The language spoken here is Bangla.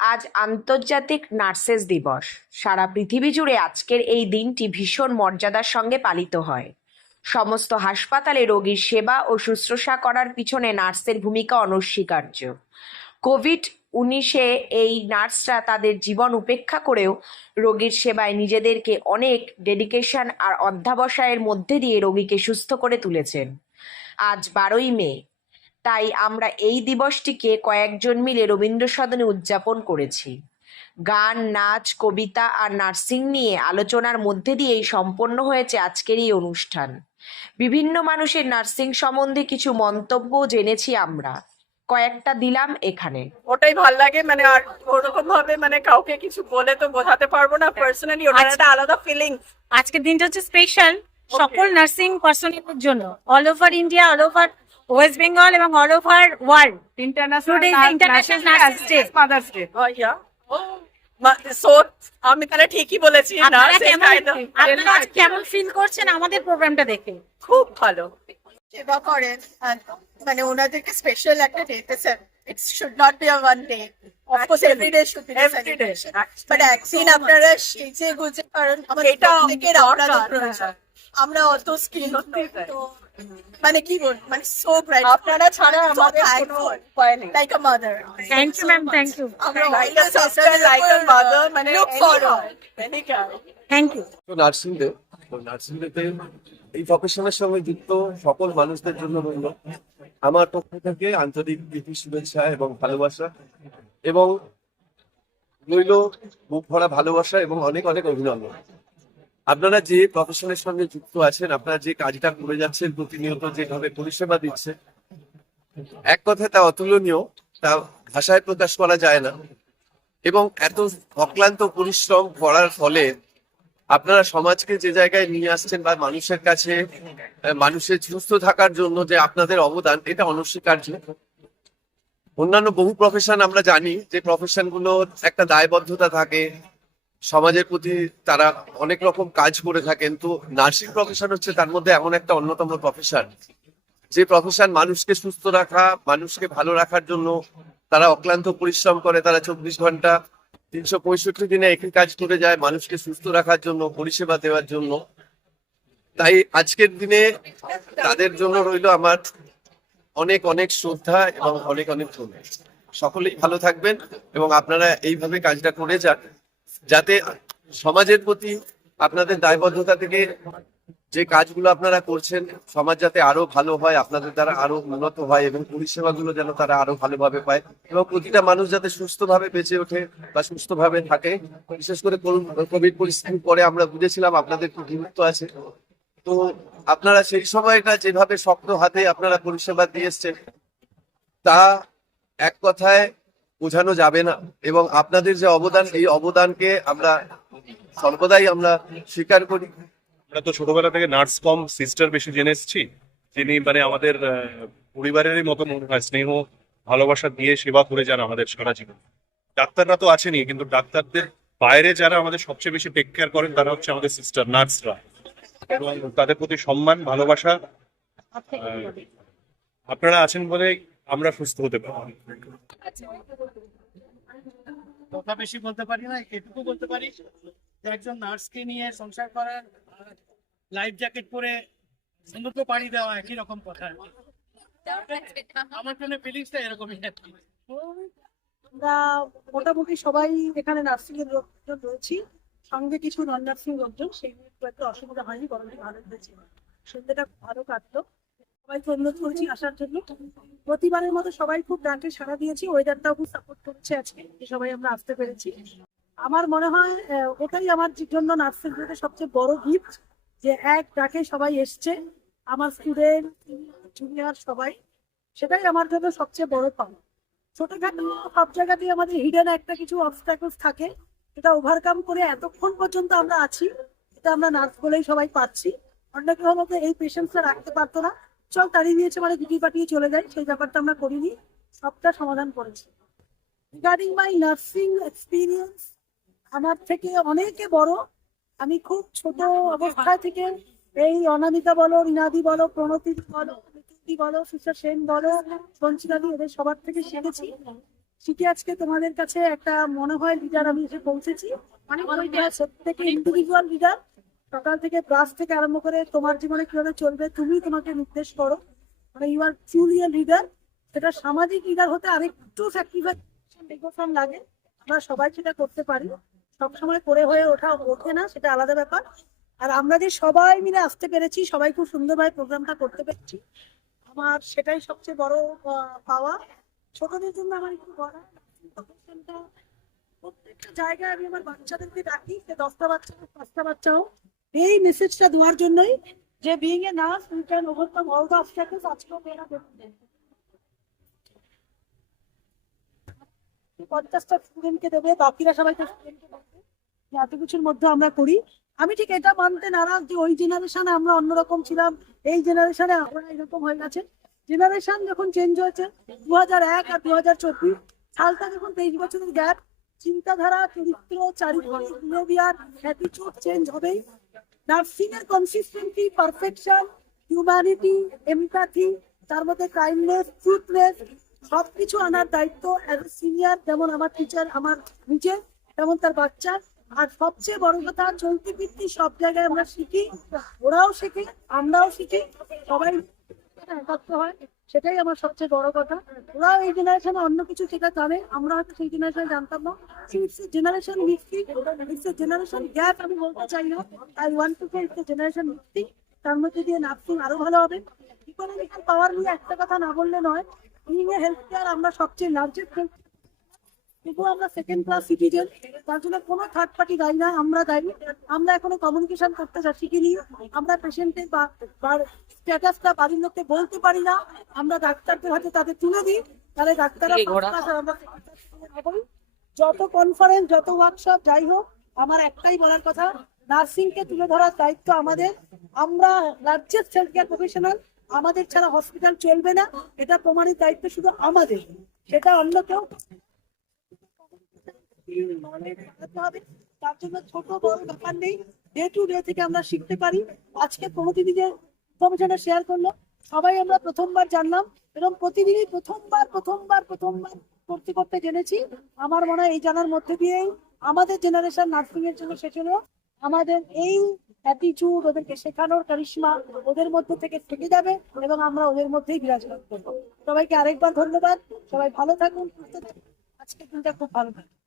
আজ আন্তর্জাতিক নার্সেস দিবস। সারা পৃথিবী জুড়ে আজকের এই দিনটি ভীষণ মর্যাদার সঙ্গে পালিত হয়। সমস্ত হাসপাতালে রোগীর সেবা ও শুশ্রূষা করার পিছনে নার্সের ভূমিকা অনস্বীকার্য। কোভিড উনিশে এই নার্সরা তাদের জীবন উপেক্ষা করেও রোগীর সেবায় নিজেদেরকে অনেক ডেডিকেশন আর অধ্যাবসায়ের মধ্যে দিয়ে রোগীকে সুস্থ করে তুলেছেন। আজ বারোই মে তাই আমরা এই দিবসটিকে কয়েকজন মিলে রবীন্দ্র সদনে উদযাপন করেছি। গান নাচ কবিতা আর নার্সিং নিয়ে আলোচনার মধ্যে দিয়েই সম্পন্ন হয়েছে আজকের এই অনুষ্ঠান। বিভিন্ন মানুষের নার্সিং সম্বন্ধে কিছু মন্তব্য জেনেছি আমরা। কয়েকটা দিলাম এখানে। ওটাই ভালো লাগে মানে আর ওরকম ভাবে মানে কাউকে কিছু বলে তো বোঝাতে পারব না পার্সোনালি আচ্ছা। একটা আলাদা ফিলিং আজকের দিনটা হচ্ছে স্পেশাল সকল নার্সিং পার্সোনালের জন্য। All over India all over West Bengal এবং all over world international Today is the International Nurses Day. Mother's day so আমি তাহলে ঠিকই বলেছি আপনারা nurse is কেমন kind of- আপনারা আজ কেমন ফিল করছেন? আমাদের প্রোগ্রামটা দেখে। খুব ভালো। সেবা করেন আর মানে ওনাদেরকে স্পেশাল একটা day it should not be a one day of course every day should be Every day, but একদিন আপনারা সেজে গুজে কারণ আমাদের এটা প্রত্যেকের আপনাদের দরকার, প্রয়োজন। আমরা অত স্কিল সত্যি তাই। তো মানে কি বল মানে সো ব্রাইট আপনারা ছাড়া আমাদের কোনো উপায় নেই। Like a mother thank you ma'am thank you আমরা Like a sister, like a mother, মানে kind. থ্যাংক ইউ তো নার্সিং ডে তো নার্সিং ডেতে এই প্রফেশনের সঙ্গে যুক্ত সকল মানুষদের জন্য রইল আমার পক্ষ থেকে আন্তরিক প্রীতি শুভেচ্ছা এবং ভালোবাসা এবং রইল বুক ভরা ভালোবাসা এবং অনেক অনেক অভিনন্দন। আপনারা যে প্রফেশনের সঙ্গে যুক্ত আছেন, আপনারা যে কাজটা করে যাচ্ছেন, প্রতিনিয়ত যেভাবে পরিষেবা দিচ্ছে এক কথায় তা অতুলনীয়, তা ভাষায় প্রকাশ করা যায় না। এবং এত অক্লান্ত পরিশ্রম করার ফলে আপনারা সমাজকে যে জায়গায় নিয়ে আসছেন বা মানুষের কাছে মানুষের সুস্থ থাকার জন্য যে আপনাদের অবদান, এটা অনস্বীকার্য। অন্যান্য বহু প্রফেশন আমরা জানি যে প্রফেশনগুলো একটা দায়বদ্ধতা থাকে সমাজের প্রতি তারা অনেক রকম কাজ করে থাকেন। তো নার্সিং প্রফেশন হচ্ছে তার মধ্যে এমন একটা অন্যতম প্রফেশন যে প্রফেশন মানুষকে সুস্থ রাখা, মানুষকে ভালো রাখার জন্য তারা অক্লান্ত পরিশ্রম করে, তারা চব্বিশ ঘণ্টা তিনশো পঁয়ষট্টি দিনে একই কাজ করে যায় মানুষকে সুস্থ রাখার জন্য, পরিষেবা দেওয়ার জন্য। তাই আজকের দিনে তাদের জন্য রইল আমার অনেক অনেক শ্রদ্ধা এবং অনেক অনেক ধন্যবাদ। সকলেই ভালো থাকবেন এবং আপনারা এইভাবে কাজটা করে যান। যাতে সমাজের প্রতি আপনাদের দায়বদ্ধতা থেকে যে কাজগুলো আপনারা করছেন, সমাজ যাতে আরও ভালো হয়, আপনাদের দ্বারা আরও উন্নত হয় এবং পরিষেবাগুলো যেন তারা আরও ভালোভাবে পায় এবং প্রতিটা মানুষ যাতে সুস্থভাবে বেঁচে ওঠে বা সুস্থভাবে থাকে। বিশেষ করে কোভিড পরিস্থিতির পরে আমরা বুঝেছিলাম আপনাদের খুব গুরুত্ব আছে। তো আপনারা সেই সময়টা যেভাবে শক্ত হাতে আপনারা পরিষেবা দিয়ে তা এক কথায় বোঝানো যাবে না। এবং আপনাদের যে অবদান, এই অবদানকে আমরা সর্বদাই আমরা স্বীকার করি। আমরা তো ছোটবেলা থেকে নার্স কম, সিস্টার বেশি জেনে এসেছি। যিনি মানে আমাদের পরিবারেরই মতো মনে হয় স্নেহ, ভালোবাসা দিয়ে সেবা করে যান আমাদের সারা জীবন। ডাক্তাররা তো আছেনই, কিন্তু ডাক্তারদের বাইরে যারা আমাদের সবচেয়ে বেশি টেক কেয়ার করেন, তারা হচ্ছে আমাদের সিস্টার, নার্সরা। এবং তাদের প্রতি সম্মান, ভালোবাসা আপনারা আছেন বলে আমরা সুস্থ হতে পারি কথা বেশি বলতে পারি না এটুকু বলতে পারি যে একজন নার্সকে নিয়ে সংসার করার লাইফ জ্যাকেট পরে সমুদ্র পাড়ি দেওয়া একই রকম কথা। আমার জন্য ফিলিংসটা এরকমই আমরা মোটামুটি সবাই এখানে নার্সিং এর লোকজন রয়েছি। সঙ্গে কিছু নন নার্সিং লোকজন খুব একটা অসুবিধা হয়নি বরং ভালো হয়েছে। সন্ধ্যেটা ভালো কাটলো। সবাইকে অনুরোধ করেছি আসার জন্য। প্রতিবারের মতো সবাই খুব ডাকে সাড়া দিয়েছি ওয়েদারটাও খুব সাপোর্ট করছে আজকে সবাই আমরা আসতে পেরেছি। আমার মনে হয় ওটাই আমার জন্য নার্সিং সবচেয়ে বড় গিফট যে এক ডাকে সবাই এসছে, আমার স্টুডেন্ট জুনিয়র সবাই, সেটাই আমার জন্য সবচেয়ে বড় পাওয়া ছোটখাটো সব জায়গাতেই আমাদের হিডেন একটা কিছু অবস্টাকলস থাকে, সেটা ওভারকাম করে এতক্ষণ পর্যন্ত আমরা আছি, এটা আমরা নার্স বলেই সবাই পাচ্ছি অন্য কেউ হয়তো এই পেশেন্টসটা রাখতে পারতো না। চল তাড়িয়ে দিয়েছে মানে গুটি পাঠিয়ে চলে যায় সেই ব্যাপারটা আমরা করিনি, সবটা সমাধান করেছি। রিগার্ডিং মাই নার্সিং এক্সপিরিয়েন্স আমার থেকে অনেকে বড়, আমি খুব ছোট অবস্থা থেকে এই অনামিকা বলো, রিনাদি বলো প্রণতি বলো মিতুদি বলো সুষা সেন বলো, সঞ্চিতাদি, এদের সবার থেকে শিখেছি। শিখে আজকে তোমাদের কাছে একটা মনে হয় লিডার আমি এসে পৌঁছেছি। মানে প্রত্যেকে ইন্ডিভিজুয়াল লিডার সকাল থেকে ব্রাশ থেকে আরম্ভ করে তোমার জীবনে কীভাবে চলবে তুমি তোমাকে নির্দেশ করো। মানে you are truly a leader সেটা সামাজিক লিডার হতে আরেকটু স্যাক্রিফাইস লাগে। আমরা সবাই সেটা করতে পারি। সবসময় করে হয়ে ওঠা ওঠে না, সেটা আলাদা ব্যাপার। আর আমরা যে সবাই মিলে আসতে পেরেছি, সবাই খুব সুন্দরভাবে প্রোগ্রামটা করতে পেরেছি। আমার সেটাই সবচেয়ে বড় পাওয়া। ছোটদের জন্য আমার একটু বলা প্রত্যেকটা জায়গায় আমি আমার বাচ্চাদেরকে ডাকি। যে দশটা বাচ্চা হোক, পাঁচটা বাচ্চা হোক। এই মেসেজটা দেওয়ার জন্যই। যে being a nurse we can overcome all the obstacles আজকেও মেয়েরা দেখতে পঞ্চাশটা স্টুডেন্টকে দেবে, বাকিরা সবাই তো স্টুডেন্টকে দেবে। এত কিছুর মধ্যে আমরা করি। আমি ঠিক এটা মানতে নারাজ যে ওই জেনারেশনে আমরা অন্যরকম ছিলাম, এই জেনারেশনে আমরা এরকম হয়ে গেছে। জেনারেশন যখন চেঞ্জ হয়েছে দু হাজার এক আর দু হাজার চব্বিশ, সালটা যখন তেইশ বছরের গ্যাপ চিন্তাধারা, চরিত্র চারিত্রিক বিহেভিয়ার অ্যাটিচিউড চেঞ্জ হবেই। নার্সিং এর কনসিস্টেন্সি পারফেকশন হিউম্যানিটি এমপ্যাথি তার মধ্যে কাইন্ডনেস ট্রুথনেস সবকিছু আনার দায়িত্ব অ্যাজ এ সিনিয়র যেমন আমার টিচার আমার নিজে, তেমন তার বাচ্চা। আর সবচেয়ে বড় কথা, চলতি বৃত্তি সব জায়গায় আমরা শিখি, ওরাও শিখি, আমরাও শিখি, সবাই একাত্ম হয়, সেটাই আমার সবচেয়ে বড় কথা। ওরাও এই জেনারেশনে অন্য কিছু সেটা জানে, আমরা হয়তো সেই জেনারেশনে জানতাম না। It's generation mystery it's generation gap আমি বলতে চাই না। I want to say it's generation mixing তার মধ্যে দিয়ে নার্সিং আরও ভালো হবে। ইকোনমিক্যাল পাওয়ার নিয়ে একটা কথা না বললে নয় এ হেলথ কেয়ার আমরা সবচেয়ে লার্জেস্ট আমরা সেকেন্ড ক্লাস সিটিজেন তার জন্য কোনো থার্ড পার্টি দায়ী না আমরা দায়ী। আমরা এখনও কমিউনিকেশন করতে শিখিনি। আমরা পেশেন্টের স্ট্যাটাসটা বাড়ির লোককে বলতে পারি না। আমরা ডাক্তারদের হাতে তাদের তুলে দিই। তাহলে ডাক্তাররা। যত কনফারেন্স যত ওয়ার্কশপ যাই হোক আমার একটাই বলার কথা নার্সিং কে তুলে ধরার দায়িত্ব আমাদের। আমরা লার্জেস্ট হেলথ কেয়ার প্রফেশনাল আমাদের ছাড়া হসপিটাল চলবে না। এটা প্রমাণিত দায়িত্ব শুধু আমাদের। সেটা অন্য কেউ তার জন্য ছোট বড় ব্যাপার নেই ডে টু ডে থেকে আমরা শিখতে পারি আজকে প্রতিদিনই যে ইনফরমেশনটা শেয়ার করল সবাই আমরা প্রথমবার জানলাম এবং প্রতিদিনই প্রথমবার প্রথমবার প্রথমবার করতে করতে জেনেছি আমার মনে হয় এই জানার মধ্যে দিয়েই আমাদের জেনারেশন নার্সিং এর জন্য শেষ হলো আমাদের এই অ্যাটিচিউড ওদেরকে শেখানোর কারিশমা ওদের মধ্যে থেকে থেকে যাবে এবং আমরা ওদের মধ্যেই বিরাজমান করব সবাইকে আরেকবার ধন্যবাদ। সবাই ভালো থাকুন, সুস্থ থাকুন। আজকের দিনটা খুব ভালো থাকুন